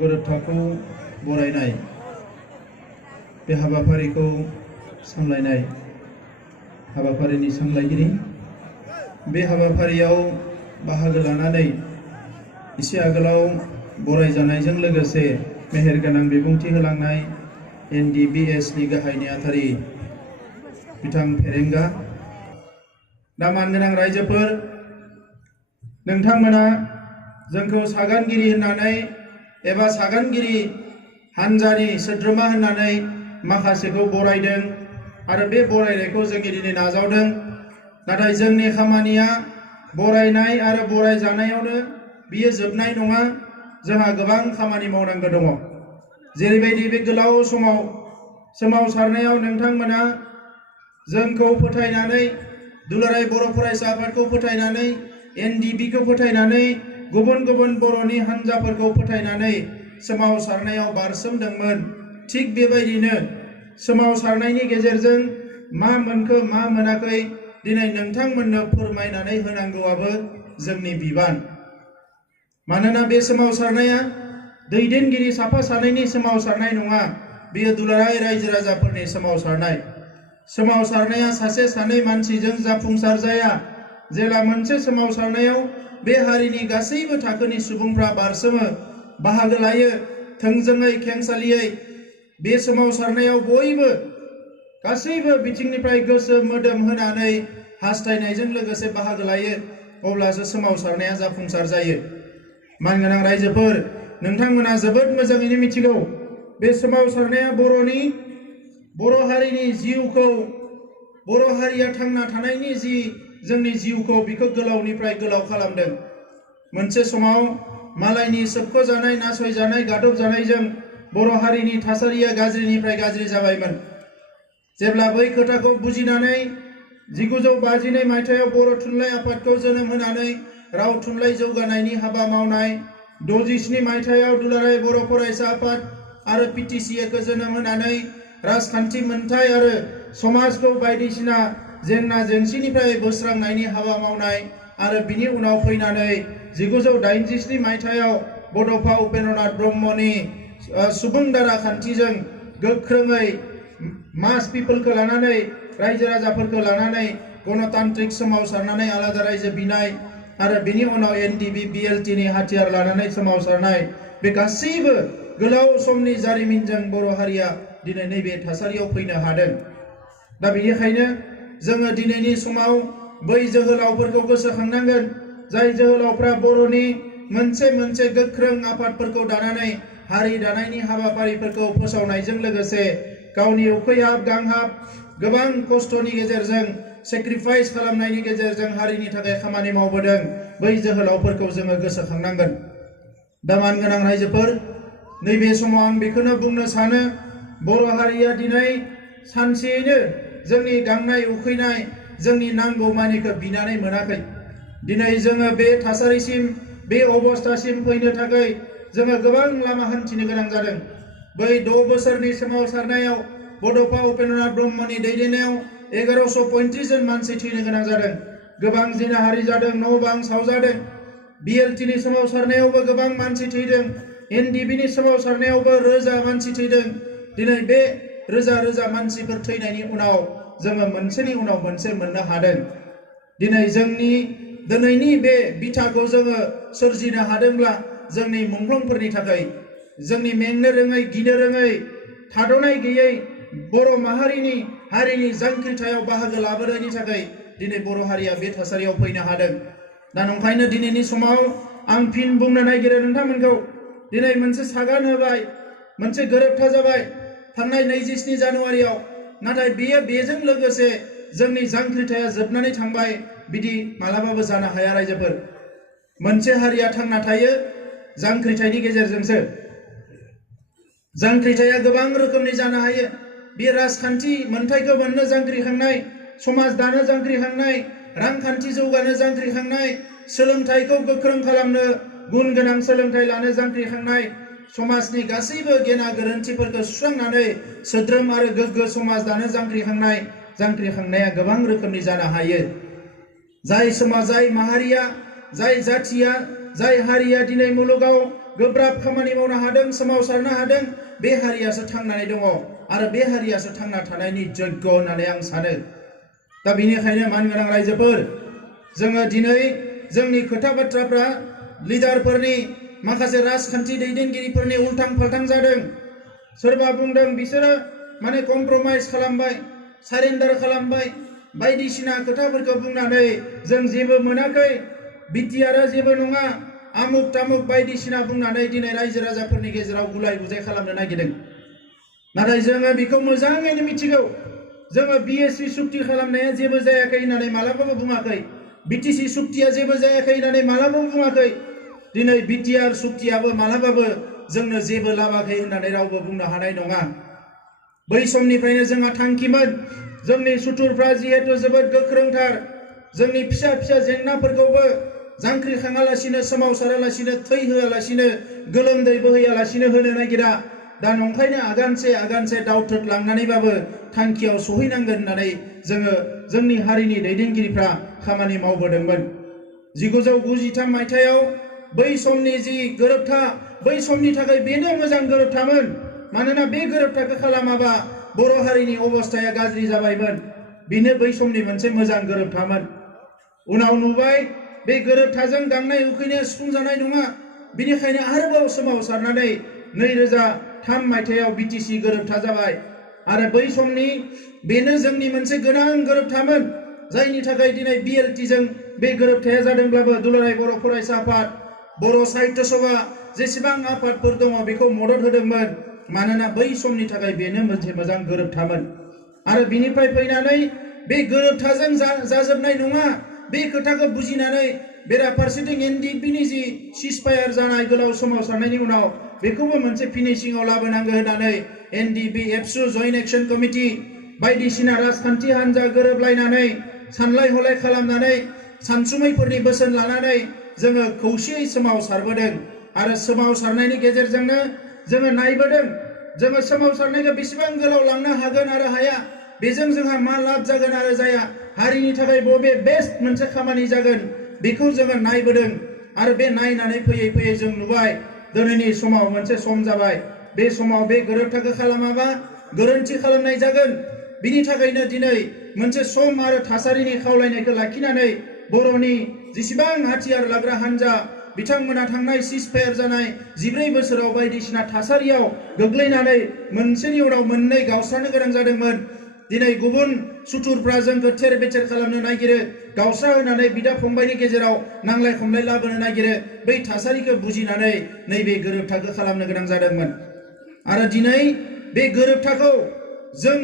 गोरोबथाखौ बरायनाय बे हाबाफारिखौ सामलायनाय हाबाफारिनि सामलायगिरि बे हाबाफारियाव बाहागो लानानै एसे आगोलाव बरायजानायजों लोगोसे मेहेरगोनां बिबुंथि होलांनाय NDBSनि गाहाय नेहाथारि बिथां फेरेंगा दा मानगोनां रायजोफोर नोंथांमोना जोंखौ सागानगिरि होननानै एबा सागानगिरि हानजानि सोद्रोमा होननानै माखासेखौ बरायदों आरो बे बरायनायखौ जों दिनै नाजावदों नाथाय जोंनि खामानिया बरायनाय आरो बरायजानायावनो बियो जोबनाय नङा जोंहा गोबां खामानि मावनांगौ दङ जेरैबायदि बे गोलाव समाव सोमावसारनायाव नोंथांमोना जोंखौ फोथायनानै दुलाराय बर' फरायसा आफादखौ फोथायनानै NDBखौ फोथायनानै गुबुन गुबुन बर'नि हान्जाफोरखौ फोथायनानै सोमावसारनायाव बारसोमदोंमोन थिग बेबायदिनो सोमावसारनायनि गेजेरजों मा मोनखो मा मोनाखै दिनै नोंथांमोननो फोरमायनानै होनांगौआबो जोंनि बिबान मानोना बे सोमावसारनाया दैदेनगिरि साफा सानैनि सोमावसारनाय नङा बेयो दुलाराय रायजो राजाफोरनि सोमावसारनाया सासे सानै मानसिजों जाफुंसार जाया जेला मोनसे सोमावसारनायाव बे हारिनि गासैबो थाखोनि सुबुंफ्रा बारसोमो बाहागो लायो थोंजोङै खेंसालियै बे सोमावसारनायाव बयबो गासैबो बिथिंनिफ्राय गोसो मोदोम होनानै हास्थायनायजों लोगोसे बाहागो लायो अब्लासो सोमावसारनाया जाफुंसार जायो मानगोनां रायजोफोर नोंथांमोना जोबोद मोजाङैनो मिथिगौ बे सोमावसारनाया बर' हारिनि जिउखौ बर' हारिया थांना थानायनि जि जोंनि जिउखौ बिखौ गोलावनिफ्राय गोलाव खालामदों मोनसे समाव मालायनि सोबख'जानाय नासयजानाय गादबजानायजों बर' हारिनि थासारिया गाज्रिनिफ्राय गाज्रि जाबायमोन जेब्ला बै खोथाखौ बुजिनानै 1952 मायथाइयाव बर' थुनलाइ आफादखौ जोनोम होनानै राव थुनलाइ जौगानायनि हाबा मावनाय 67 मायथाइयाव दुलाराय बर' फरायसा आफाद आरो PTCAखौ जोनोम होनानै राजखान्थि मोनथाय आरो समाजखौ बायदिसिना जेंना जेंसिनिफ्राय बोस्रांनायनि हाबा मावनाय आरो बिनि उनाव फैनानै 1987 मायथाइयाव बड'फा उपेन्द्रनाथ ब्रह्मनि सुबुं दारा खान्थिजों गोख्रोङै मास पिपोलखौ लानानै रायजो राजाफोरखौ लानानै गणतान्त्रिक सोमावसारनानै आलादा रायजो बिनाय आरो बिनि उनाव NDB BLTनि हाथियार लानानै सोमावसारनाय बे गासैबो गोलाव समनि जारिमिनजों बर' हारिया दिनै नैबे थासारियाव फैनो हादों दा बेनिखायनो जोङो दिनैनि समाव बै जोहोलावफोरखौ गोसोखांनांगोन जाय जोहोलावफ्रा बर'नि मोनसे गोख्रों आफादफोरखौ दानानै हारि दानायनि हाबाफारिफोरखौ फोसावनायजों लोगोसे गावनि उखैहाब गांहाब गोबां खस्थ'नि गेजेरजों सेक्रिफाइस खालामनायनि गेजेरजों हारिनि थाखाय खामानि मावबोदों बै जोहोलावफोरखौ जोङो गोसोखांनांगोन दा मानगोनां रायजोफोर नैबे समाव आं बेखौनो बुंनो सानो बर' हारिया दिनै सानसेयैनो जोंनि गांनाय उखैनाय जोंनि नांगौमानिखौ बिनानै मोनाखै दिनै जोङो बे थासारिसिम बे अबस्थासिम फैनो थाखाय जोङो गोबां लामा हान्थिनो गोनां जादों बै 6 बोसोरनि सोमावसारनायाव बड'फा उपेन्द्रनाथ ब्रह्मनि दैदेननायाव 1135 जन मानसि थैनो गोनां जादों गोबां जिनाहारि जादों न' बां सावजादों BLTनि सोमावसारनायावबो गोबां मानसि थैदों NDBनि सोमावसारनायावबो रोजा मानसि थैदों दिनै बे रोजा मानसिफोर थैनायनि उनाव जोङो मोनसेनि उनाव मोनसे मोननो हादों दिनै जोंनि दिनैनि बे बिथाखौ जोङो सोरजिनो हादोंब्ला जोंनि मुंख्लंफोरनि थाखाय जोंनि मेंनो रोङै गिनो रोङै थाद'नाय गैयै बर' माहारिनि हारिनि जांख्रिथायाव बाहागो लाबोनायनि थाखाय दिनै बर' हारिया बे थासारियाव फैनो हादों दा नंखायनो दिनैनि समाव आं फिन बुंनो नागिरो नोंथांमोनखौ दिनै मोनसे सागान होबाय मोनसे गोरोबथा जाबाय थांनाय 27 जानुवारियाव नाथाय बेजों लोगोसे जोंनि जांख्रिथाया जोबनानै थांबाय बिदि मालाबाबो जानो हाया रायजोफोर मोनसे हारिया थांना थायो जांख्रिथायनि गेजेरजोंसो जांख्रिथाया गोबां रोखोमनि जानो हायो बे राजखान्थि मोनथायखौ मोननो जांख्रिखांनाय समाज दानो जांख्रिखांनाय रांखान्थि जौगानो जांख्रिखांनाय सोलोंथाइखौ गोख्रों खालामनो गुन गोनां सोलोंथाइ लानो जांख्रिखांनाय समाजनि गासैबो गेना गोरोन्थिफोरखौ सुस्रांनानै सोद्रोम आरो गोग्गो समाज दानो जांख्रिखांनाया गोबां रोखोमनि जानो हायो जाय समाज जाय माहारिया जाय जाथिया जाय हारिया दिनै मुलुगाव गोब्राब खामानि मावनो हादों, सोमावसारनो हादों, बे हारियासो थांनानै दङ आरो बे हारियासो थांना थानायनि जग्य होननानै आं सानो। दा बेनिखायनो मानगोनां रायजोफोर, जोङो दिनै जोंनि खोथा बाथ्राफ्रा लिडारफोरनि, माखासे राजखान्थि दैदेनगिरिफोरनि उल्थां फाल्थां जादों। सोरबा बुंदों बिसोरो माने कमप्रमाइज खालामबाय, सारेन्डार खालामबाय, बायदिसिना खोथाफोरखौ बुंनानै जों जेबो मोनाखै, बिटिआरआ जेबो नङा, आमुक तामुक बायदिसिना बुंनानै दिनै रायजो राजाफोरनि गेजेराव गुलाय गुजाय खालामनो नागिरदों। नाथाय जोङो बेखौ मोजाङैनो मिथिगौ। जोङो बिएसि सुक्ति खालामनाया जेबो जायाखै होननानै मालाबाबो बुङाखै, बिटिसि सुक्तिया जेबो जायाखै होननानै मालाबाबो बुङाखै, दिनै बिटिआर सुक्तियाबो मालाबाबो जोंनो जेबो लाबाखै होननानै रावबो बुंनो हानाय नङा। बै समनिफ्रायनो जोंहा थांखिमोन, जोंनि सुथुरफ्रा जिहेतु जोबोद गोख्रोंथार, जोंनि फिसा फिसा जेंनाफोरखौबो जांख्रिखाङालासिनो, सोमावसारालासिनो, थै होआलासिनो, गोलोमदै बोहैयालासिनो होनो नागिरा। दा नंखायनो आगानसे आगानसे दावथ्रोदलांनानैबाबो थांखियाव सहैनांगोन होननानै जोङो जोंनि हारिनि दैदेनगिरिफ्रा खामानि मावबोदोंमोन। 1993 मायथाइयाव बै समनि जि गोरोबथा, बै समनि थाखाय बेनो मोजां गोरोबथामोन। मानोना बे गोरोबथाखौ खालामाबा बर' हारिनि अबस्थाया गाज्रि जाबायमोन। बेनो बै समनि मोनसे मोजां गोरोबथामोन। उनाव नुबाय बे गोरोबथाजों गांनाय उखैनाया सुफुंजानाय नङा। बिनिखायनो आरोबाव सोमावसारनानै 2003 मायथाइयाव बिटिसि गोरोबथा जाबाय। आरो बै समनि बेनो जोंनि मोनसे गोनां गोरोबथामोन, जायनि थाखाय दिनै बिएलटिजों बे गोरोबथाया जादोंब्लाबो दुलाराय बर' फरायसा आफाद, बर' साहित्य सभा, जेसेबां आफादफोर दङ बेखौ मदद होदोंमोन। मानोना बै समनि थाखाय बेनो मोनसे मोजां गोरोबथामोन। आरो बिनिफ्राय फैनानै बे गोरोबथाजों जाजोबनाय नङा, बे खोथाखौ बुजिनानै बेराफारसेथिं एनडिएफबिनि जि सिजफायार जानाय गोलाव सोमावसारनायनि उनाव बेखौबो मोनसे फिनिशिंआव लाबोनांगौ होननानै एनडिएफबि, एबसु, जयेन्ट एक्सन कमिटि बायदिसिना राजखान्थि हान्जा गोरोबलायनानै, सानलाय हलाय खालामनानै, सानसुमैफोरनि बोसोन लानानै जोङो खौसेयै सोमावसारबोदों। आरो सोमावसारनायनि गेजेरजोंनो जोङो नायबोदों, जोङो सोमावसारनायखौ बेसेबां गोलाव लांनो हागोन आरो हाया, बेजों जोंहा मा लाब जागोन आरो जाया, हारिनि थाखाय बबे बेस्ट मोनसे खामानि जागोन, बेखौ जोङो नायबोदों। आरो बे नायनानै फैयै फैयै जों नुबाय दिनैनि समाव मोनसे सम जाबाय। बे समाव बे गोरोबथाखौ खालामाबा गोरोन्थि खालामनाय जागोन। बिनि थाखायनो दिनै मोनसे सम आरो थासारिनि खावलायनायखौ लाखिनानै बर'नि जेसेबां हाथियार लाग्रा हान्जा बिथांमोना थांनाय सिजफायार जानाय 14 बोसोराव बायदिसिना थासारियाव गोग्लैनानै मोनसेनि उनाव मोननै गावस्रानो गोनां जादोंमोन। दिनै गुबुन सुथुरफ्रा जोंखौ थेर बेथेर खालामनो नागिरो, गावस्रा होनानै बिदा फंबायनि गेजेराव नांलाय खमलाय लाबोनो नागिरो। बै थासारिखौ बुजिनानै नैबे गोरोबथाखौ खालामनो गोनां जादोंमोन। आरो दिनै बे गोरोबथाखौ जों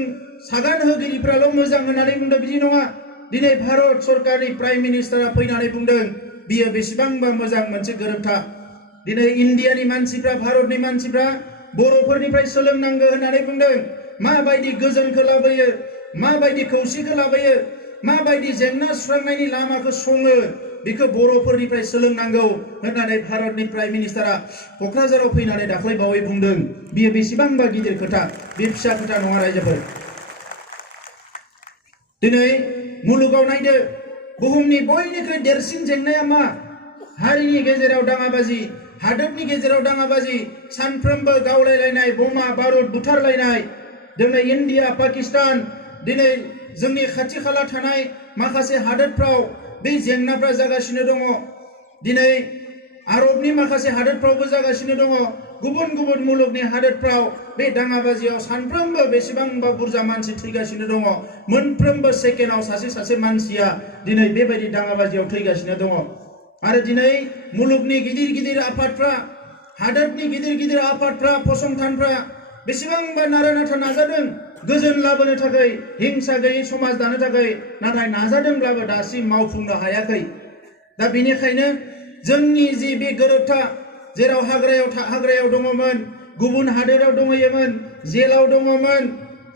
सागान होगिरिफ्राल' मोजां होननानै बुंदों बिदि नङा। दिनै भारत सरकारनि प्राइम मिनिस्टारा फैनानै बुंदों बियो बेसेबांबा मोजां मोनसे गोरोबथा। दिनै इन्डियानि मानसिफ्रा, भारतनि मानसिफ्रा बर'फोरनिफ्राय सोलोंनांगौ होननानै बुंदों। माबायदि गोजोनखौ लाबोयो, माबायदि खौसेखौ लाबोयो, माबायदि जेंना सुस्रांनायनि लामाखौ सङो, बेखौ बर'फोरनिफ्राय सोलोंनांगौ होननानै भारतनि प्राइम मिनिस्टारा क'क्राझाराव फैनानै दाख्लै बावै बुंदों। बियो बेसेबांबा गिदिर खोथा, बे फिसा खोथा नङा रायजोफोर। दिनै मुलुगाव नायदो, बुहुमनि बयनिख्रुइ देरसिन जेंनाया मा? हारिनि गेजेराव दाङाबाजि, हादोरनि गेजेराव दाङाबाजि, सानफ्रोमबो गावलायलायनाय, बमा बारुद बुथारलायनाय। दिनै इन्डिया, पाकिस्तान, दिनै जोंनि खाथि खाला थानाय माखासे हादोरफ्राव बे जेंनाफ्रा जागासिनो दङ। दिनै आरबनि माखासे हादोरफ्रावबो जागासिनो दङ। गुबुन गुबुन मुलुगनि हादोरफ्राव बे दाङाबाजियाव सानफ्रोमबो बेसेबांबा बुरजा मानसि थैगासिनो दङ। मोनफ्रोमबो सेकेन्डआव सासे सासे मानसिया दिनै बेबायदि दाङाबाजियाव थैगासिनो दङ। आरो दिनै मुलुगनि गिदिर गिदिर आफादफ्रा, हादोरनि गिदिर गिदिर आफादफ्रा, फसंथानफ्रा बेसेबांबा नारा नाथा नाजादों गोजोन लाबोनो थाखाय, हिंसा गैयै समाज दानो थाखाय, नाथाय नाजादोंब्लाबो दासिम मावफुंनो हायाखै। दा बेनिखायनो जोंनि जि बे गोरोबथा, जेराव हाग्रायाव दङमोन, गुबुन हादोराव दङमोन, जेलाव दङमोन,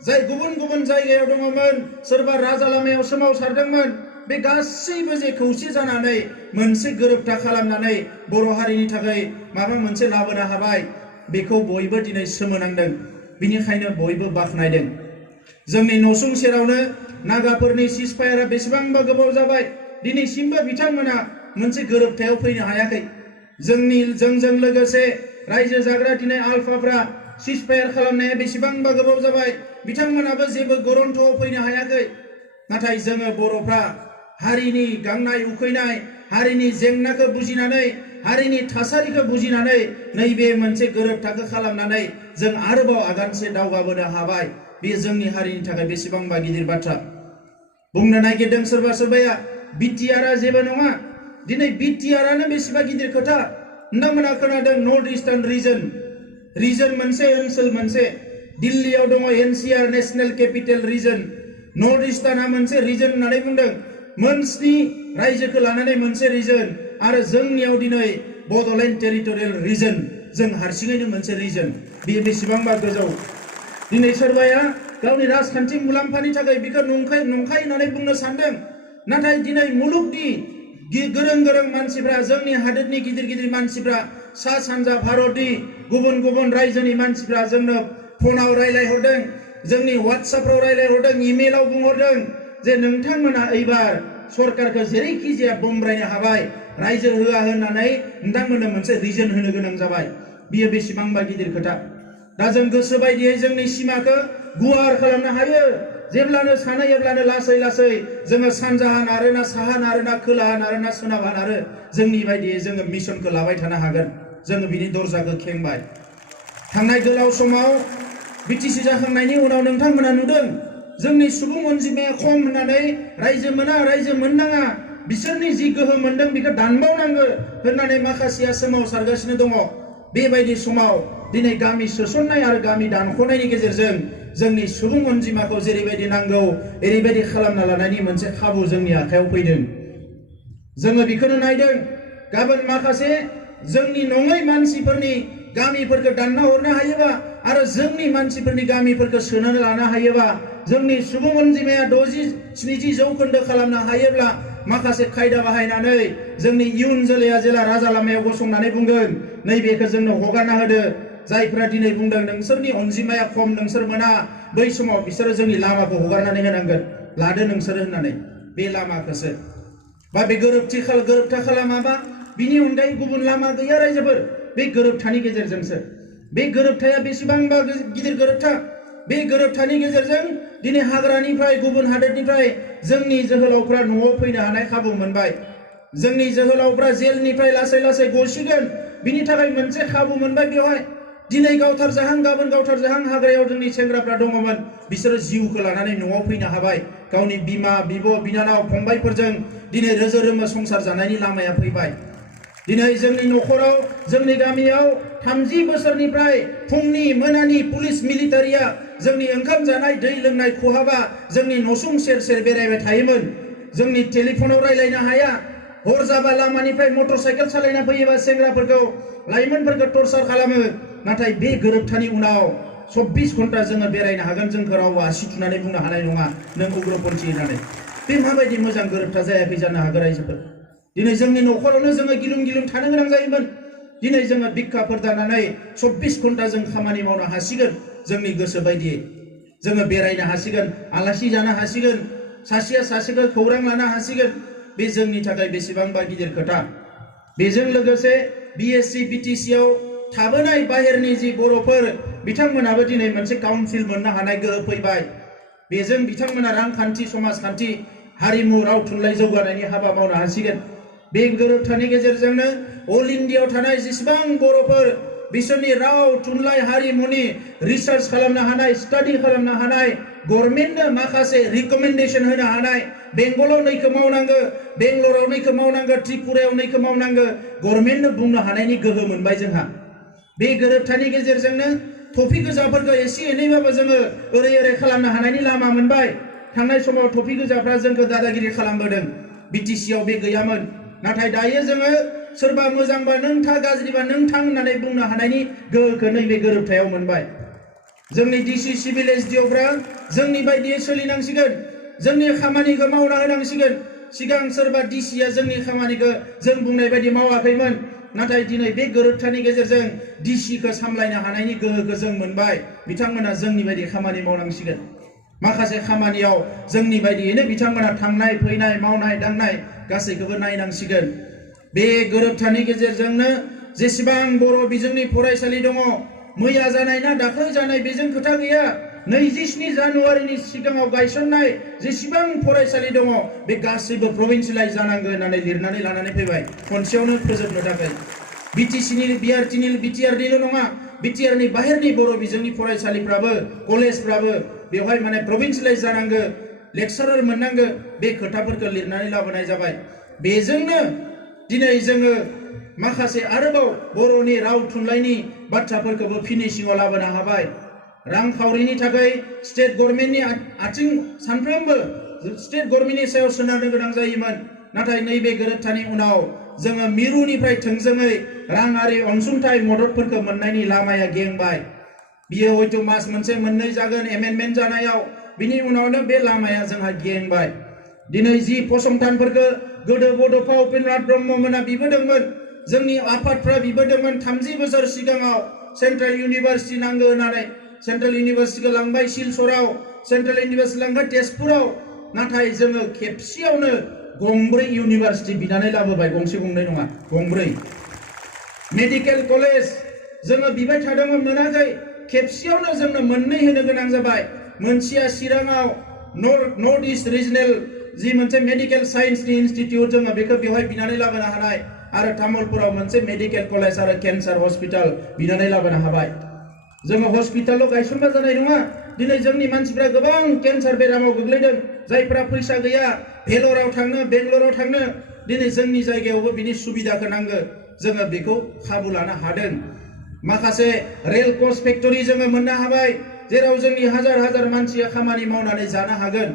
जाय गुबुन गुबुन जायगायाव दङमोन, सोरबा राजा लामायाव सोमावसारदोंमोन, बे गासैबो जे खौसे जानानै मोनसे गोरोबथा खालामनानै बर' हारिनि थाखाय माबा मोनसे लाबोनो हाबाय, बेखौ बयबो दिनै सोमोनांदों। बिनिखायनो बयबो बाख्नायदों। जोंनि नसुं सेरावनो नागाफोरनि सिजफायारा बेसेबांबा गोबाव जाबाय, दिनैसिमबो बिथांमोना मोनसे गोरोबथायाव फैनो हायाखै। जोंजों लोगोसे रायजो जाग्रा दिनै आलफाफ्रा सिजफायार खालामनाया बेसेबांबा गोबाव जाबाय बिथांमोनाबो जेबो गरन्थ'आव फैनो हायाखै नाथाय जोङो बर'फ्रा हारिनि गांनाय उखैनाय हारिनि जेंनाखौ बुजिनानै हारिनि थासारिखौ बुजिनानै नैबे मोनसे गोरोबथाखौ खालामनानै जों आरोबाव आगानसे दावगाबोनो हाबाय बे जोंनि हारिनि थाखाय बेसेबांबा गिदिर बाथ्रा बुंनो नागिरदों सोरबा सोरबाया बिटिआरआ जेबो नङा दिनै बिटिआरआनो बेसेबा गिदिर खोथा नोंथांमोना खोनादों नर्थ इस्टार्न रिजन मोनसे ओनसोल मोनसे दिल्लीयाव दङ NCR national capital region north इस्टार्नआ मोनसे रिजन होननानै बुंदों मोनस्नि रायजोखौ लानानै मोनसे रिजन आरो जोंनियाव दिनै बड'लेण्ड टेरिटरियेल रिजन जों हारसिङैनो मोनसे रिजन बेयो बेसेबांबा गोजौ दिनै सोरबाया गावनि राजखान्थि मुलाम्फानि थाखाय बेखौ नंखाय होननानै बुंनो सानदों नाथाय दिनै मुलुगनि गोरों मानसिफ्रा जोंनि हादोरनि गिदिर मानसिफ्रा सा सानजा भारतनि गुबुन रायजोनि मानसिफ्रा जोंनो फनाव रायलायहरदों जोंनि वाट्सएपआव रायलायहरदों इमेलाव बुंहरदों जे नोंथांमोना एबार सरकारखौ जेरैखि जाया बमब्रायनो हाबाय रायजो होआ होननानै नोंथांमोननो मोनसे रिजन होनो गोनां जाबाय बियो बेसेबांबा गिदिर खोथा दा जों गोसो बायदियै जोंनि सिमाखौ गुवार खालामनो हायो जेब्लानो सानो अब्लानो लासै जोङो सानजाहा नारोना साहा नारोना खोलाहा नारोना सोनाबहा नारो जोंनि बायदियै जोङो मिशनखौ लाबाय थानो हागोन जोङो बिनि दरजाखौ खेंबाय थांनाय गोलाव समाव बिटिसि जाखांनायनि उनाव नोंथांमोना नुदों जोंनि सुबुं अनजिमाया खम होननानै रायजो मोननाङा बिसोरनि जि गोहो मोनदों बेखौ दानबावनांगौ होननानै माखासेया सोमावसारगासिनो दङ बेबायदि समाव दिनै गामि सोसननाय आरो गामि दानख'नायनि गेजेरजों जोंनि सुबुं अनजिमाखौ जेरैबायदि नांगौ एरैबायदि खालामना लानायनि मोनसे खाबु जोंनि आखायाव फैदों जोङो बेखौनो नायदों गाबोन माखासे जोंनि नङै मानसिफोरनि गामिफोरखौ दानना हरनो हायोबा आरो जोंनि मानसिफोरनि गामिफोरखौ सोनानै लानो हायोबा जोंनि सुबुं अनजिमाया 60-70 जौखोन्दो खालामनो हायोब्ला माखासे खायदा बाहायनानै जोंनि इयुन जोलैया जेला राजा लामायाव गसंनानै बुंगोन नैबेखौ जोंनो हगारना होदो जायफ्रा दिनै बुंदों नोंसोरनि अनजिमाया खम नोंसोर मोना बै समाव बिसोरो जोंनि लामाखौ हगारनानै होनांगोन लादो नोंसोरो होननानै बे लामाखौसो बा बे गोरोबथा खालामाबा बिनि अनगायै गुबुन लामा गैया रायजोफोर बे गोरोबथानि गेजेरजोंसो बे गोरोबथाया बेसेबांबा गिदिर गोरोबथा बे गोरोबथानि गेजेरजों दिनै हाग्रानिफ्राय गुबुन हादोरनिफ्राय जोंनि जोहोलावफ्रा न'आव फैनो हानाय खाबु मोनबाय जोंनि जोहोलावफ्रा जेलनिफ्राय लासै गसिगोन बिनि थाखाय मोनसे खाबु मोनबाय बेवहाय दिनै गावथार जाहां गाबोन गावथार जाहां हाग्रायाव जोंनि सेंग्राफ्रा दङमोन बिसोरो जिउखौ लानानै न'आव फैनो हाबाय गावनि बिमा बिब' बिनानाव फंबायफोरजों दिनै रोजो रोमो संसार जानायनि लामाया फैबाय दिनै जोंनि न'खराव जोंनि गामियाव 30 बोसोरनिफ्राय फुंनि मोनानि पुलिस मिलिटारिया जोंनि ओंखाम जानाय दै लोंनाय खहाबा जोंनि नसुं सेर बेरायबाय थायोमोन जोंनि टेलिफनाव रायलायनो हाया हर जाबा लामानिफ्राय मटर साइकेल सालायना फैयोबा सेंग्राफोरखौ लाइमोनफोरखौ टर्चार खालामो नाथाय बे गोरोबथानि उनाव 24 घन्टा जोङो बेरायनो हागोन जोंखौ रावबो आसि थुनानै बुंनो हानाय नङा नों उग्रपन्थी होननानै बे माबायदि मोजां गोरोबथा जायाखै जानो हागौ रायजोफोर दिनै जोंनि न'खरावनो जोङो गिलुं थानो गोनां जायोमोन दिनै जोङो बिखाफोर दानानै 24 घन्टा जों खामानि मावनो हासिगोन जोंनि गोसो बायदियै जोङो बेरायनो हासिगोन आलासि जानो हासिगोन सासेया सासेखौ खौरां लानो हासिगोन बे जोंनि थाखाय बेसेबांबा गिदिर खोथा बेजों लोगोसे बिएससि बिटिसिआव थाबोनाय बाहेरनि जि बर'फोर बिथांमोनाबो दिनै मोनसे काउन्सिल मोननो हानाय गोहो फैबाय बेजों बिथांमोना रांखान्थि समाजखान्थि हारिमु राव थुनलाइ जौगानायनि हाबा मावनो हासिगोन बे गोरोबथानि गेजेरजोंनो अल इन्डियायाव थानाय जेसेबां बर'फोर बिसोरनि राव थुनलाइ हारिमुनि रिसार्च खालामनो हानाय स्टाडि खालामनो हानाय गभर्नमेन्टनो माखासे रिकमेन्डेसन होनो हानाय बेंगलाव नैखौ मावनांगौ बेंगलराव नैखौ मावनांगौ त्रिपुरायाव नैखौ मावनांगौ गभर्नमेन्टनो बुंनो हानायनि गोहो मोनबाय जोंहा बे गोरोबथानि गेजेरजोंनो टफि गोजाफोरखौ एसे एनैबाबो जोङो ओरै खालामनो हानायनि लामा मोनबाय थांनाय समाव टफि गोजाफ्रा जोंखौ दादागिरि खालामबोदों बिटिसिआव बे गैयामोन नाथाय दायो जोङो सोरबा मोजांबा नों था गाज्रिबा नों थां होननानै बुंनो हानायनि गोहोखौ नैबे गोरोबथायाव मोनबाय जोंनि डिसि सिभिल एसडिअफ्रा जोंनि बायदियै सोलिनांसिगोन जोंनि खामानिखौ मावना होनांसिगोन सिगां सोरबा डिसिआ जोंनि खामानिखौ जों बुंनाय बायदि मावाखैमोन नाथाय दिनै बे गोरोबथानि गेजेरजों डिसिखौ सामलायनो हानायनि गोहोखौ जों मोनबाय बिथांमोना जोंनि बायदि खामानि मावनांसिगोन माखासे खामानियाव जोंनि बायदियैनो बिथांमोना थांनाय फैनाय मावनाय दांनाय गासैखौबो नायनांसिगोन बे गोरोबथानि गेजेरजोंनो जेसेबां बर' बिजोंनि फरायसालि दङ मैया जानाय ना दाख्लै जानाय बेजों खोथा गैया 27 जानुवारिनि सिगाङाव गायसननाय जेसेबां फरायसालि दङ बे गासैबो प्रभिन्सियेलाइज जानांगोन होननानै लिरनानै लानानै फैबाय खनसेयावनो फोजोबनो थाखाय बिटिसिनि बिटिआरनिल' नङा बिटिआरनि बाहेरनि बर' बिजोंनि फरायसालिफ्राबो कलेजफ्राबो बेवहाय माने प्रभिन्सियेलाइज जानांगो लेक्सारार मोननांगो बे खोथाफोरखौ लिरनानै लाबोनाय जाबाय बेजोंनो दिनै जोङो माखासे आरोबाव बर'नि राव थुनलाइनि बाथ्राफोरखौबो फिनिशिंआव लाबोनो हाबाय रांखावरिनि थाखाय स्टेट गभर्नमेन्टनि आथिं सानफ्रोमबो स्टेट गभर्नमेन्टनि सायाव सोनारनो गोनां जायोमोन नाथाय नैबे गोरोबथानि उनाव जोङो मिरुनिफ्राय थोंजोङै राङारि अनसुंथाइ मददफोरखौ मोननायनि लामाया गेंबाय बियो हयथ' मास मोनसे मोननै जागोन एमेन्डमेन्ट जानायाव बिनि उनावनो बे लामाया जोंहा गेंबाय दिनै जि फसंथानफोरखौ गोदो बड'फा उपेन्द्रनाथ ब्रह्म मोना बिबोदोंमोन जोंनि आफादफ्रा बिबोदोंमोन 30 बोसोर सिगाङाव सेन्ट्रेल इउनिभारसिटि नांगौ होननानै सेन्ट्रेल इउनिभारसिटिखौ लांबाय सिलचराव सेन्ट्रेल इउनिभारसिटि लांबाय तेजपुराव नाथाय जोङो खेबसेयावनो गंब्रै इउनिभारसिटि बिनानै लाबोबाय गंसे गंनै नङा गंब्रै मेडिकेल कलेज जोङो बिबाय थादोंमोन मोनाखै खेबसेयावनो जोंनो मोननै होनो गोनां जाबाय मोनसेया चिराङाव नर्थ इस्ट रिजनेल जि मोनसे मेडिकेल साइन्सनि इनस्टिट्यूट जोङो बेखौ बेवहाय बिनानै लाबोनो हानाय आरो तामुलपुराव मोनसे मेडिकेल कलेज आरो केन्सार हस्पिटाल बिनानै लाबोनो हाबाय जोङो हस्पिटालल' गायसनबा जानाय नङा दिनै जोंनि मानसिफ्रा गोबां केन्सार बेरामाव गोग्लैदों जायफ्रा फैसा गैया भेलराव थांनो बेंगलराव थांनो दिनै जोंनि जायगायावबो बिनि सुबिदाखौ नांगौ जोङो बेखौ खाबु लानो हादों माखासे रेल कच फेक्टरि जोङो मोननो हाबाय जेराव जोंनि हाजार मानसिया खामानि मावनानै जानो हागोन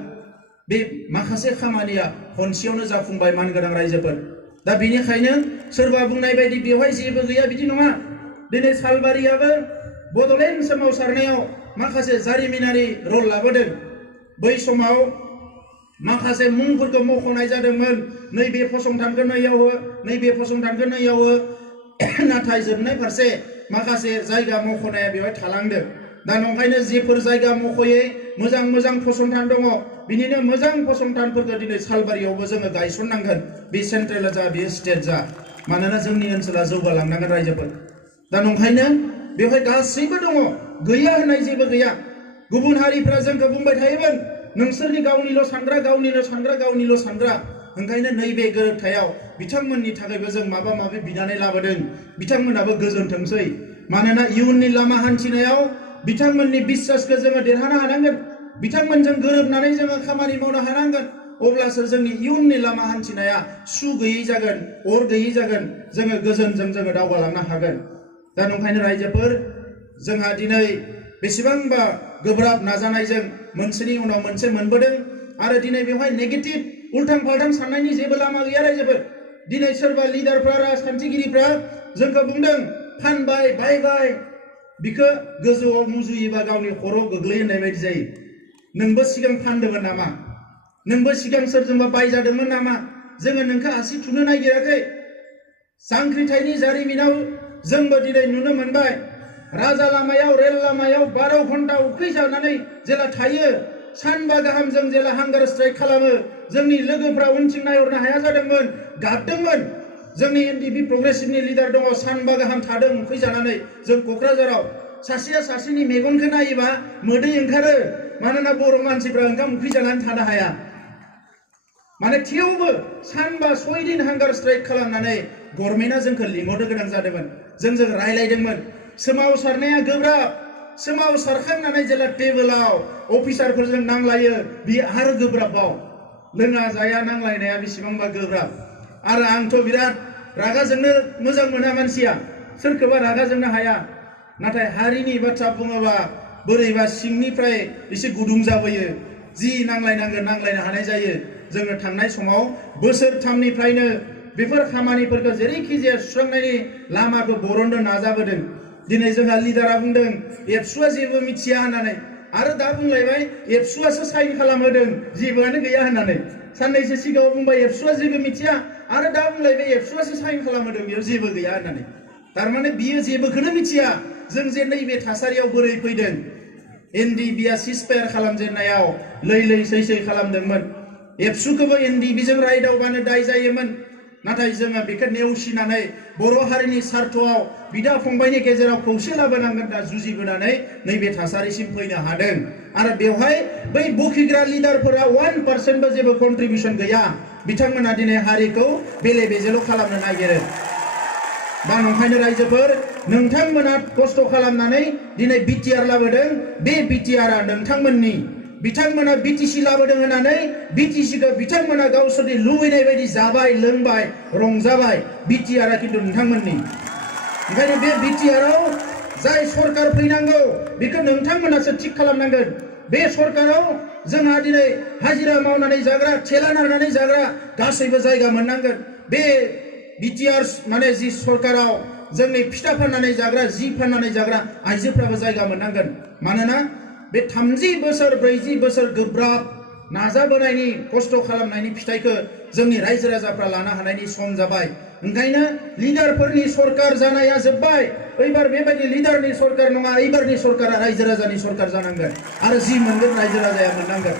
बे माखासे खामानिया खनसेयावनो जाफुंबाय मानगोनां रायजोफोर दा बेनिखायनो सोरबा बुंनाय बायदि बेवहाय जेबो गैया बिदि नङा दिनै सालबारियाबो बड'लेण्ड सोमावसारनायाव माखासे जारिमिनारि रल लाबोदों बै समाव माखासे मुंफोरखौ मख'नाय जादोंमोन नैबे फसंथानखौ नैयाव हो नैबे फसंथानखौ नैयाव हो नाथाय जोबनाय फारसे माखासे जायगा मख'नाया बेवहाय थालांदों दा नंखायनो जेफोर जायगा मख'यै मोजां फसंथान दङ बिनिनो मोजां फसंथानफोरखौ दिनै सालबारियावबो जोङो गायसननांगोन बे सेन्ट्रेल जा बे स्टेट जा मानोना जोंनि ओनसोला जौगालांनांगोन रायजोफोर दा नंखायनो बेवहाय गासैबो दङ गैया होननाय जेबो गैया गुबुन हारिफ्रा जोंखौ बुंबाय थायोमोन नोंसोरनि गावनिल' सानग्रा ओंखायनो नैबे गोरोबथायाव बिथांमोननि थाखायबो जों माबा माबि बिनानै लाबोदों बिथांमोनाबो गोजोनथोंसै मानोना इयुननि लामा हान्थिनायाव बिथांमोननि बिश्वासखौ जोङो देरहानो हानांगोन बिथांमोनजों गोरोबनानै जोङो खामानि मावनो हानांगोन अब्लासो जोंनि इयुननि लामा हान्थिनाया सु गैयै जागोन अर गैयै जागोन जोङो गोजोनजों जोङो दावगालांनो हागोन दा नंखायनो रायजोफोर जोंहा दिनै बेसेबांबा गोब्राब नाजानायजों मोनसेनि उनाव मोनसे मोनबोदों आरो दिनै बेवहाय नेगेटिभ उल्टां फाल्टां साननायनि जेबो लामा गैया रायजोफोर दिनै सोरबा लिडारफ्रा राजखान्थिगिरिफ्रा जोंखौ बुंदों फानबाय बायबाय बिखौ गोजौआव मुजुयोबा गावनि खर'आव गोग्लैयो होननाय बायदि जायो नोंबो सिगां फानदोंमोन नामा नोंबो सिगां सोरजोंबा बायजादोंमोन नामा जोङो नोंखौ आसि थुनो नागिराखै जांख्रिथायनि जारिमिनाव जोंबो दिनै नुनो मोनबाय राजा लामायाव रेल लामायाव 12 घन्टा उखै जानानै जेला थायो सानबा गाहाम जों जेला हांगार स्ट्राइक खालामो जोंनि लोगोफ्रा उनथिं नायहरनो हाया जादोंमोन गाबदोंमोन जोंनि एनडिपि प्रग्रेसिभनि लिडार दङ सानबा गाहाम थादों उखै जानानै जों क'क्राझाराव सासेया सासेनि मेगनखौ नायोबा मोदै ओंखारो मानोना बर' मानसिफ्रा ओंखाम उखै जानानै थानो हाया माने थेवबो सानबा 6 दिन हांगार स्ट्राइक खालामनानै गभर्नमेन्टआ जोंखौ लिंहरनो गोनां जादोंमोन जों रायलायदोंमोन सोमावसारनाया गोब्राब सोमावसारखांनानै जेला टेबोलाव अफिसारफोरजों नांलायो बे आरो गोब्राबाव लोङा जाया नांलायनाया बेसेबांबा गोब्राब आरो आंथ' बिराद रागा जोंनो मोजां मोना मानसिया सोरखौबा रागा जोंनो हाया नाथाय हारिनि बाथ्रा बुङोबा बोरैबा सिंनिफ्राय एसे गुदुं जाबोयो जि नांलायनांगोन नांलायनो हानाय जायो जोङो थांनाय समाव बोसोरथामनिफ्रायनो बेफोर खामानिफोरखौ जेरैखि जाया सुस्रांनायनि लामाखौ बरननो नाजाबोदों दिनै जोंहा लिडारा बुंदों एबसुआ जेबो मिथिया होननानै आरो दा बुंलायबाय एबसुआसो साइन खालामहोदों जेबोआनो गैया होननानै साननैसो सिगाङाव बुंबाय एबसुआ जेबो मिथिया आरो दा बुंलायबाय एबसुआसो साइन खालामहोदों बेयाव जेबो गैया होननानै थारमाने बियो जेबोखौनो मिथिया जों जे नैबे थासारियाव बोरै फैदों एनडिबिआ सिजफायार खालामजेननायाव लै सै खालामदोंमोन एबसुखौबो एनडिबिजों रायदावबानो दाय जायोमोन नाथाय जोङो बेखौ नेवसिनानै बर' हारिनि सार्थआव बिदा फंबायनि गेजेराव खौसे लाबोनांगोन दा जुजिबोनानै नैबे थासारिसिम फैनो हादों आरो बेवहाय बै बखिग्रा लिडारफोरा 1% जेबो कन्ट्रिबिउसन गैया बिथांमोना दिनै हारिखौ बेले बेजेल' खालामनो नागिरो दा नंखायनो रायजोफोर नोंथांमोना खस्थ' खालामनानै दिनै बिटिआर लाबोदों बे बिटिआरआ नोंथांमोननि बिथांमोना बिटिसि लाबोदों होननानै बिटिसिखौ बिथांमोना गावसोरनि लुबैनाय बायदि जाबाय लोंबाय रंजाबाय बिटिआरआ खिन्थु नोंथांमोननि ओंखायनो बे बिटिआरआव जाय सरकार फैनांगौ बेखौ नोंथांमोनासो थिग खालामनांगोन बे सरकाराव जोंहा दिनै हाजिरा मावनानै जाग्रा थेला नारनानै जाग्रा गासैबो जायगा मोननांगोन बे बिटिआर माने जि सरकाराव जोंनि फिथा फाननानै जाग्रा जि फाननानै जाग्रा आइजोफ्राबो जायगा मोननांगोन मानोना बे 30 बोसोर 40 बोसोर गोब्राब नाजाबोनायनि खस्थ' खालामनायनि फिथाइखौ जोंनि रायजो राजाफ्रा लानो हानायनि सम जाबाय ओंखायनो लिडारफोरनि सरकार जानाया जोब्बाय एबार बेबायदि लिडारनि सरकार नङा एबारनि सरकारा रायजो राजानि सरकार जानांगोन आरो जि मोनगोन रायजो राजाया मोननांगोन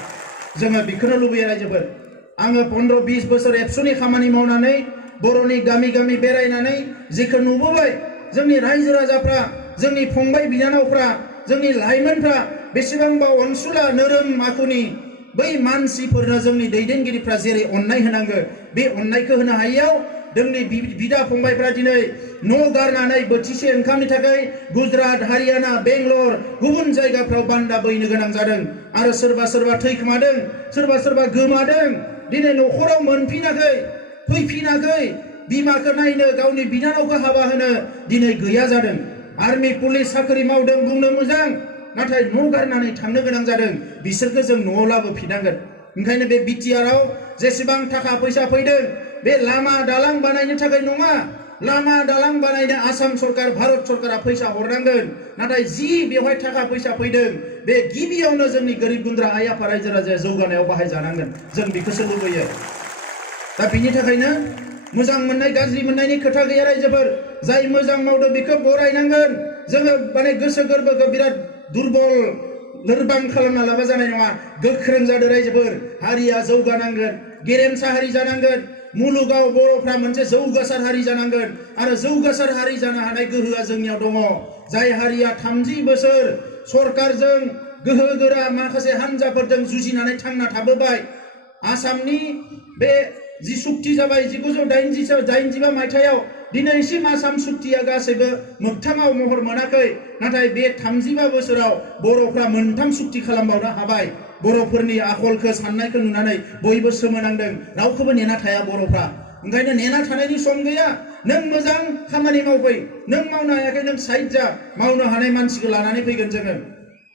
जोङो बेखौनो लुबैयो रायजोफोर आङो 15-20 बोसोर एबसुनि खामानि मावनानै बर'नि गामि गामि बेरायनानै जेखौ नुबोबाय जोंनि रायजो राजाफ्रा जोंनि फंबाय बिनानावफ्रा जोंनि लाइमोनफ्रा बेसेबांबा अनसुला नोरोम आखुनि बै मानसिफोरनो जोंनि दैदेनगिरिफ्रा जेरै अननाय होनांगौ बे अननायखौ होनो हायैयाव जोंनि बिदा फंबायफ्रा दिनै न' गारनानै बोथिसे ओंखामनि थाखाय गुजरात हारियाना बेंगलर गुबुन जायगाफ्राव बान्दा बैनो गोनां जादों आरो सोरबा सोरबा थैखोमादों सोरबा सोरबा गोमादों दिनै न'खराव मोनफिनाखै फैफिनाखै बिमाखौ नायनो गावनि बिनानावखौ हाबा होनो दिनै गैया जादों आर्मि पुलिस साख्रि मावदों बुंनो मोजां नाथाय न' गारनानै थांनो गोनां जादों बिसोरखौ जों न'आव लाबोफिननांगोन ओंखायनो बे बिटिआरआव जेसेबां थाखा फैसा फैदों बे लामा दालां बानायनो थाखाय नङा लामा दालां बानायनो आसाम सरकार भारत सरकारा फैसा हरनांगोन नाथाय जि बेवहाय थाखा फैसा फैदों बे गिबियावनो जोंनि गोरिब गुन्द्रा आइ आफा रायजो राजाया जौगानायाव बाहायजानांगोन जों बेखौसो लुबैयो दा बिनि थाखायनो मोजां मोननाय गाज्रि मोननायनि खोथा गैया रायजोफोर जाय मोजां मावदों बेखौ बरायनांगोन जोङो माने गोसो गोरबोखौ बिराद दुरबल लोरबां खालामना लाबा जानाय नङा गोख्रों जादों रायजोफोर हारिया जौगानांगोन गेरेमसा हारि जानांगोन मुलुगाव बर'फ्रा मोनसे जौगासार हारि जानांगोन आरो जौगासार हारि जानो हानाय गोहोआ जोंनियाव दङ जाय हारिया 30 बोसोर सरकारजों गोहो गोरा माखासे हान्जाफोरजों जुजिनानै थांना थाबोबाय आसामनि बे जि सुक्ति जाबाय 1982 मायथाइयाव दिनैसिम आसाम सुक्तिया गासैबो मोगथाङाव महर मोनाखै नाथाय बे 35 बोसोराव बर'फ्रा मोनथाम सुक्ति खालामबावनो हाबाय बर'फोरनि आखलखौ साननायखौ नुनानै बयबो सोमोनांदों रावखौबो नेना थाया बर'फ्रा ओंखायनो नेना थानायनि सम गैया नों मोजां खामानि मावफै नों मावनो हायाखै नों साइड जा मावनो हानाय मानसिखौ लानानै फैगोन जोङो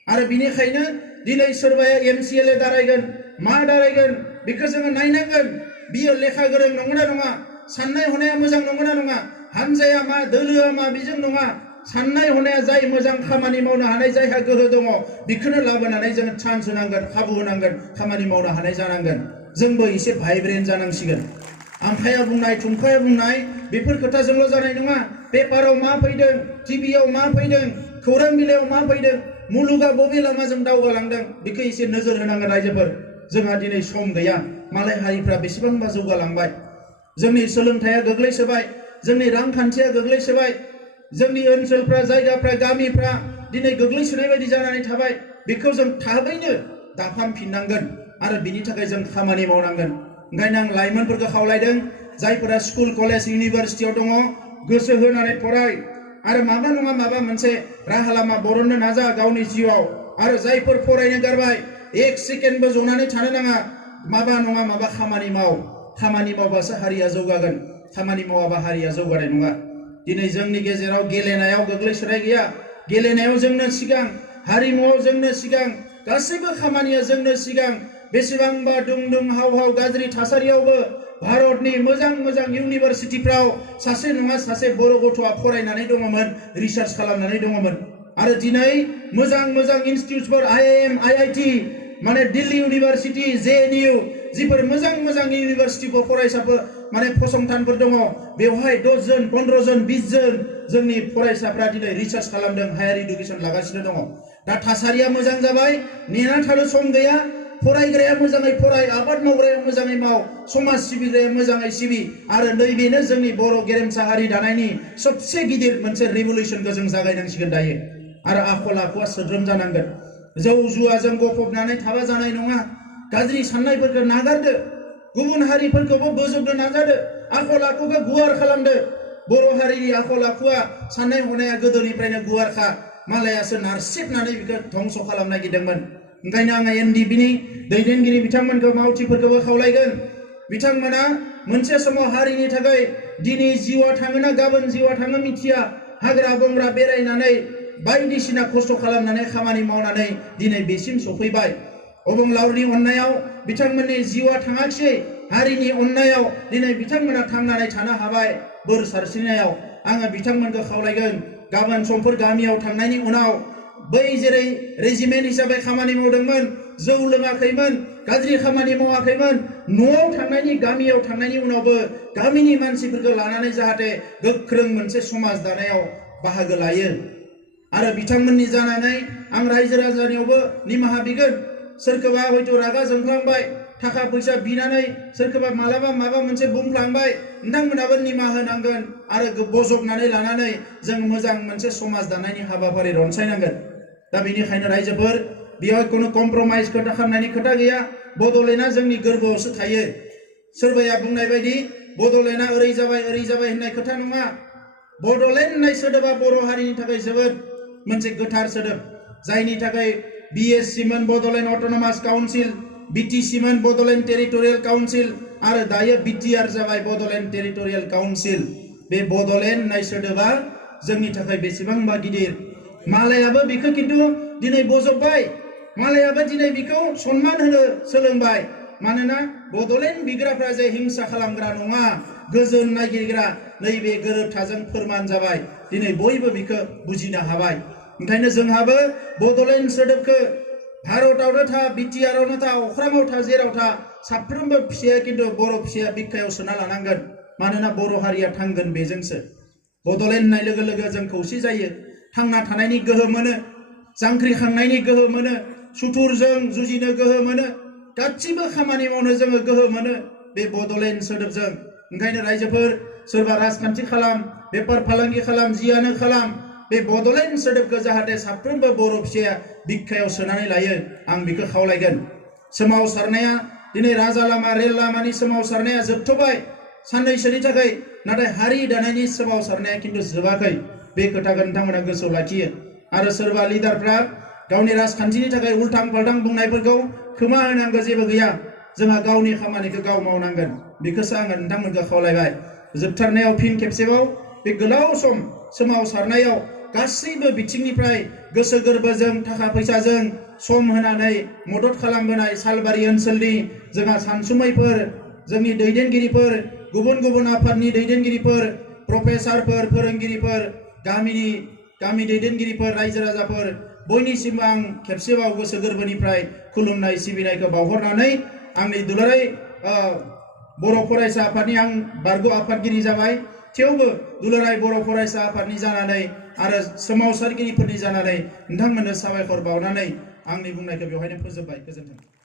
आरो बिनिखायनो दिनै सोरबाया MCLA दारायगोन मा दारायगोन बेखौ जोङो नायनांगोन बियो लेखा गोरों नंगौना नङा साननाय हनाया मोजां नंगौना नङा हानजाया मा दोलोआ मा बेजों नङा साननाय हनाया जाय मोजां खामानि मावनो हानाय जायहा गोहो दङ बेखौनो लाबोनानै जोङो चान्स होनांगोन खाबु होनांगोन खामानि मावनो हानाय जानांगोन जोंबो एसे भाइब्रेन्ट जानांसिगोन आमखाया बुंनाय थुमखाया बुंनाय बेफोर खोथाजोंल' जानाय नङा पेपाराव मा फैदों टिभियाव मा फैदों खौरां बिलाइयाव मा फैदों मुलुगा बबे लामाजों दावगालांदों बेखौ एसे नोजोर होनांगोन रायजोफोर जोंहा दिनै सम गैया मालाय हारिफ्रा बेसेबांबा जौगालांबाय जोंनि सोलोंथाइया गोग्लैसोबाय जोंनि रांखान्थिया गोग्लैसोबाय जोंनि ओनसोलफ्रा जायगाफ्रा गामिफ्रा दिनै गोग्लैसोनाय बायदि जानानै थाबाय बेखौ जों थाबैनो दाफामफिननांगोन आरो बिनि थाखाय जों खामानि मावनांगोन ओंखायनो आं लाइमोनफोरखौ खावलायदों जायफोरा स्कुल कलेज इउनिभारसिटियाव दङ गोसो होनानै फराय आरो माबा नङा माबा मोनसे राहा लामा बरननो नाजा गावनि जिउआव आरो जायफोर फरायनो गारबाय एक सेकेन्डबो जनानै थानो नाङा माबा नङा माबा खामानि माव खामानि मावबासो हारिया जौगागोन खामानि मावाबा हारिया जौगानाय नङा दिनै जोंनि गेजेराव गेलेनायाव गोग्लैसोनाय गैया गेलेनायाव जोंनो सिगां हारिमुआव जोंनो सिगां गासैबो खामानिया जोंनो सिगां बेसेबांबा दुं दुं हाव हाव गाज्रि थासारियावबो भारतनि मोजां मोजां इउनिभारसिटिफ्राव सासे नङा सासे बर' गथ'आ फरायनानै दङमोन रिसार्च खालामनानै दङमोन आरो दिनै मोजां मोजां इनस्टिट्युटफोर IIM IIT माने दिल्ली इउनिभारसिटी JNU जिफोर मोजां मोजां इउनिभारसिटिफोर फरायसाफोर माने फसंथानफोर दङ बेवहाय 10 जन 15 जन 20 जन जोंनि फरायसाफ्रा दिनै रिसार्च खालामदों हायार इडुकेसन लागासिनो दङ दा थासारिया मोजां जाबाय नेना थानो सम गैया फरायग्राया मोजाङै फराय, आबाद मावग्राया मोजाङै माव, समाज सिबिग्राया मोजाङै सिबि। आरो नैबेनो जोंनि बर' गेरेमसा हारि दानायनि सबसे गिदिर मोनसे रिभलिउसनखौ जों जागायनांसिगोन दायो। आरो आखल आखुआ सोद्रोम जानांगोन। जौ जुवाजों गफबनानै थाबा जानाय नङा। गाज्रि साननायफोरखौ नागारदो, गुबुन हारिफोरखौबो बोजबनो नाजादो, आखल आखुखौ गुवार खालामदो। बर' हारिनि आखल आखुआ साननाय हनाया गोदोनिफ्रायनो गुवारखा, मालायासो नारसिबनानै बेखौ धंस खालामनो नागिरदोंमोन। ओंखायनो आङो एनडिपिनि दैदेनगिरि बिथांमोनखौ मावथिफोरखौबो खावलायगोन, बिथांमोना मोनसे समाव हारिनि थाखाय दिनै जिउआ थाङोना गाबोन जिउआ थाङो मिथिया, हाग्रा बंग्रा बेरायनानै बायदिसिना खस्थ' खालामनानै खामानि मावनानै दिनै बेसिम सफैबाय। अबंलावरिनि अननायाव बिथांमोननि जिउआ थाङाखिसै, हारिनि अननायाव दिनै बिथांमोना थांनानै थानो हाबाय। बोर सारस्रिनायाव आङो बिथांमोनखौ खावलायगोन, गाबोन समफोर गामियाव थांनायनि उनाव बै जेरै रेजिमेन्ट हिसाबै खामानि मावदोंमोन, जौ लोङाखैमोन, गाज्रि खामानि मावाखैमोन, न'आव थांनायनि गामियाव थांनायनि उनावबो गामिनि मानसिफोरखौ लानानै जाहाथे गोख्रों मोनसे समाज दानायाव बाहागो लायो। आरो बिथांमोननि जानानै आं रायजो राजानियावबो निमाहा बिगोन। सोरखौबा हयथ' रागा जोंफ्लांबाय, थाखा फैसा बिनानै सोरखौबा मालाबा माबा मोनसे बुंफ्लांबाय, नोंथांमोनाबो निमाहा होनांगोन आरो बजबनानै लानानै जों मोजां मोनसे समाज दानायनि हाबाफारि रनसायनांगोन। दा बेनिखायनो रायजोफोर, बेयाव खुनु कमप्रमाइज खोथा खालामनायनि खोथा गैया। बड'लेण्डआ जोंनि गोरबोआवसो थायो। सोरबाया बुंनाय बायदि बड'लेण्डआ ओरै जाबाय होननाय खोथा नङा। बड'लेण्ड होननाय सोदोबा बर' हारिनि थाखाय जोबोद मोनसे गोथार सोदोब, जायनि थाखाय BSC मोन बड'लेण्ड अट'नमास काउन्सिल, BTC मोन बड'लेण्ड टेरिटरियेल काउन्सिल, आरो दायो BTR जाबाय बड'लेण्ड टेरिटरियेल काउन्सिल। बे बड'लेण्ड होननाय सोदोबा जोंनि थाखाय बेसेबांबा गिदिर। मालायाबो बेखौ खिन्थु दिनै बजबबाय, मालायाबो दिनै बेखौ सन्मान होनो सोलोंबाय। मानोना बड'लेण्ड बिग्राफ्रा जे हिंसा खालामग्रा नङा, गोजोन नागिरग्रा, नैबे गोरोबथाजों फोरमान जाबाय। दिनै बयबो बेखौ बुजिनो हाबाय। ओंखायनो जोंहाबो बड'लेण्ड सोदोबखौ भारतआवनो था, BTR-आवनो था, अख्राङाव था, जेराव था, साफ्रोमबो फिसाया खिन्थु बर' फिसाया बिखायाव सोना लानांगोन। मानोना बर' हारिया थांगोन बेजोंसो। बड'लेण्ड होननाय लोगो लोगो जों खौसे जायो, थांना थानायनि गोहो मोनो, जांख्रिखांनायनि गोहो मोनो, सुथुरजों जुजिनो गोहो मोनो, गासिबो खामानि मावनो जोङो गोहो मोनो बे बड'लेण्ड सोदोबजों। ओंखायनो रायजोफोर, सोरबा राजखान्थि खालाम, बेफार फालांगि खालाम, जियानो खालाम, बे बड'लेण्ड सोदोबखौ जाहाथे साफ्रोमबो बर' फिसाया बिखायाव सोनानै लायो, आं बेखौ खावलायगोन। सोमावसारनाया दिनै राजा लामा, रेल लामानि सोमावसारनाया जोबथ'बाय साननैसोनि थाखाय, नाथाय हारि दानायनि सोमावसारनाया खिन्थु जोबाखै। बे खोथाखौ नोंथांमोना गोसोआव लाखियो। आरो सोरबा लिडारफ्रा गावनि राजखान्थिनि थाखाय उल्थां फाल्थां बुंनायफोरखौ खोमा होनांगौ जेबो गैया। जोंहा गावनि खामानिखौ गाव मावनांगोन, बेखौसो आङो नोंथांमोनखौ खावलायबाय। जोबथारनायाव फिन खेबसेबाव बे गोलाव सम सोमावसारनायाव गासैबो बिथिंनिफ्राय गोसो गोरबोजों, थाखा फैसाजों सम होनानै मदद खालामबोनाय सालबारि ओनसोलनि जोंहा सानसुमैफोर, जोंनि दैदेनगिरिफोर, गुबुन गुबुन आफादनि दैदेनगिरिफोर, प्रफेसारफोर, फोरोंगिरिफोर, गामि दैदेनगिरिफोर, रायजो राजाफोर, बयनिसिमबो आं खेबसेबाव गोसो गोरबोनिफ्राय खुलुमनाय सिबिनायखौ बावहरनानै आंनि दुलाराय बर' फरायसा आफादनि आं बारग' आफादगिरि जाबाय, थेवबो दुलाराय बर' फरायसा आफादनि जानानै आरो सोमावसारगिरिफोरनि जानानै नोंथांमोननो साबायखर बावनानै आंनि बुंनायखौ बेवहायनो फोजोबबाय। गोजोन्थों।